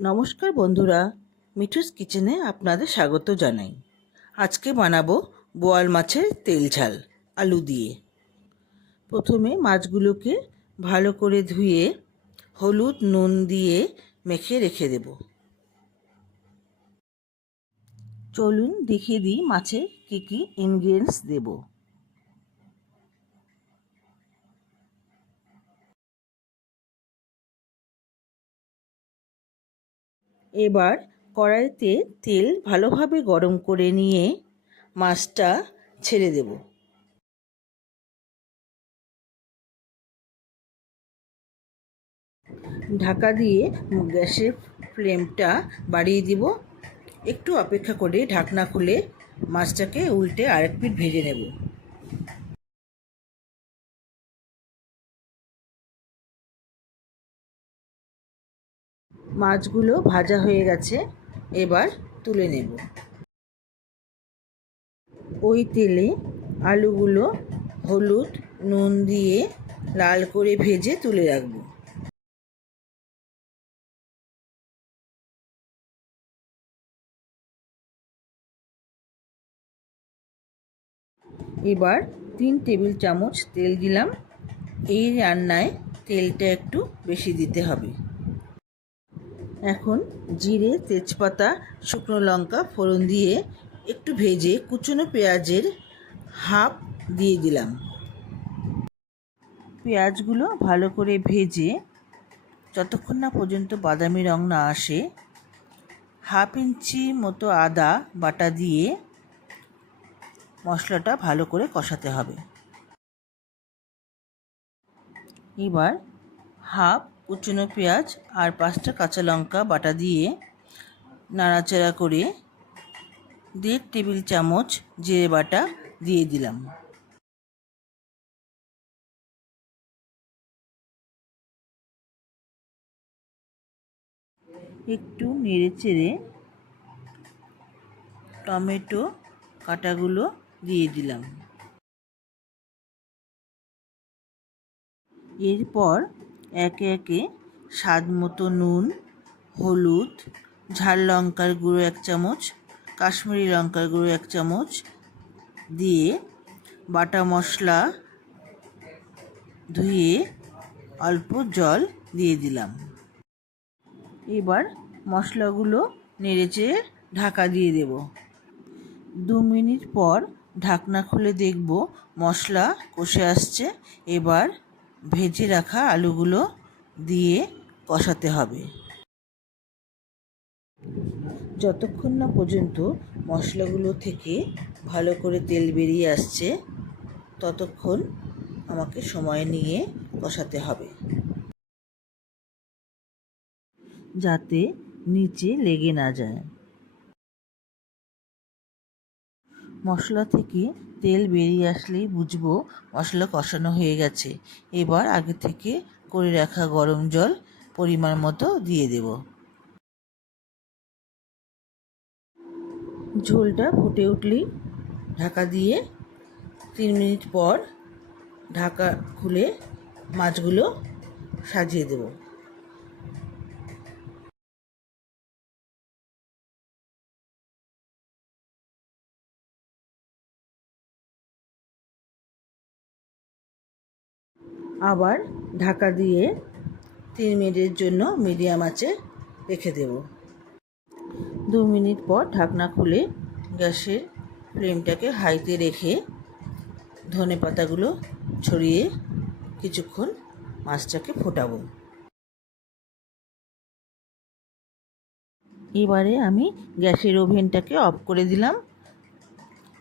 নমস্কার বন্ধুরা, মিঠুস কিচেনে আপনাদের স্বাগত জানাই। আজকে বানাবো বোয়াল মাছের তেল ঝাল আলু দিয়ে। প্রথমে মাছগুলোকে ভালো করে ধুয়ে হলুদ নুন দিয়ে মেখে রেখে দেব। চলুন দেখিয়ে দিই মাছে কী কী ইনগ্রিডিয়েন্টস দেব। এবার কড়াইতে তেল ভালোভাবে গরম করে নিয়ে মাছটা ছেড়ে দেব। ঢাকা দিয়ে গ্যাসের ফ্লেমটা বাড়িয়ে দিব। একটু অপেক্ষা করে ঢাকনা খুলে মাছটাকে উল্টে আরেক পিঠ ভেজে নেব। মাছগুলো ভাজা হয়ে গেছে, এবার তুলে নেব। ওই তেলে আলুগুলো হলুদ নুন দিয়ে লাল করে ভেজে তুলে রাখব। এবার 3 টেবিল চামচ তেল দিলাম। এই রান্নায় তেলটা একটু বেশি দিতে হবে। এখন জিরে তেজপাতা শুকনো লঙ্কা ফোড়ন দিয়ে একটু ভেজে কুচনো পেঁয়াজের হাফ দিয়ে দিলাম। পেঁয়াজগুলো ভালো করে ভেজে যতক্ষণ না পর্যন্ত বাদামি রং না আসে হাফ ইঞ্চি মতো আদা বাটা দিয়ে মশলাটা ভালো করে কষাতে হবে। এবার হাফ কুচনো পেঁয়াজ আর 5টা কাঁচা লঙ্কা বাটা দিয়ে নাড়াচাড়া করে 1.5 টেবিল চামচ জিরে বাটা দিয়ে দিলাম। একটু নেড়েচেড়ে টমেটো কাটাগুলো দিয়ে দিলাম। এরপর একে একে স্বাদ মতো নুন, হলুদ, ঝাল লঙ্কার গুঁড়ো 1 চামচ, কাশ্মীরি লঙ্কার গুঁড়ো 1 চামচ দিয়ে বাটা মশলা ধুয়ে অল্প জল দিয়ে দিলাম। এবার মশলাগুলো নেড়েচেড়ে ঢাকা দিয়ে দেব। 2 মিনিট পর ঢাকনা খুলে দেখব মশলা কষে আসছে। এবার ভেজে রাখা আলুগুলো দিয়ে কষাতে হবে। যতক্ষণ না পর্যন্ত মশলাগুলো থেকে ভালো করে তেল বেরিয়ে আসছে ততক্ষণ আমাকে সময় নিয়ে কষাতে হবে, যাতে নিচে লেগে না যায়। মশলা থেকে তেল বেরিয়ে আসলেই বুঝবো মশলা কষানো হয়ে গেছে। এবার আগে থেকে করে রাখা গরম জল পরিমাণ মতো দিয়ে দেব। ঝোলটা ফুটে উঠলেই ঢাকা দিয়ে 3 মিনিট পর ঢাকা খুলে মাছগুলো সাজিয়ে দেব। আবার ঢাকা দিয়ে 3 মিনিটের জন্য মিডিয়াম আঁচে রেখে দেব। 2 মিনিট পর ঢাকনা খুলে গ্যাসের ফ্লেমটাকে হাইতে রেখে ধনেপাতাগুলো ছড়িয়ে কিছুক্ষণ মাছটাকে ফোটাবো। এবারে আমি গ্যাসের ওভেনটাকে অফ করে দিলাম।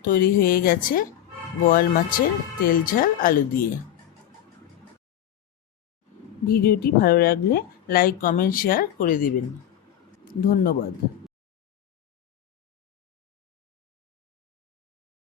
তৈরি হয়ে গেছে বোয়াল মাছের তেল ঝাল আলু দিয়ে। ভিডিওটি ভালো লাগলে লাইক কমেন্ট শেয়ার করে দিবেন। ধন্যবাদ।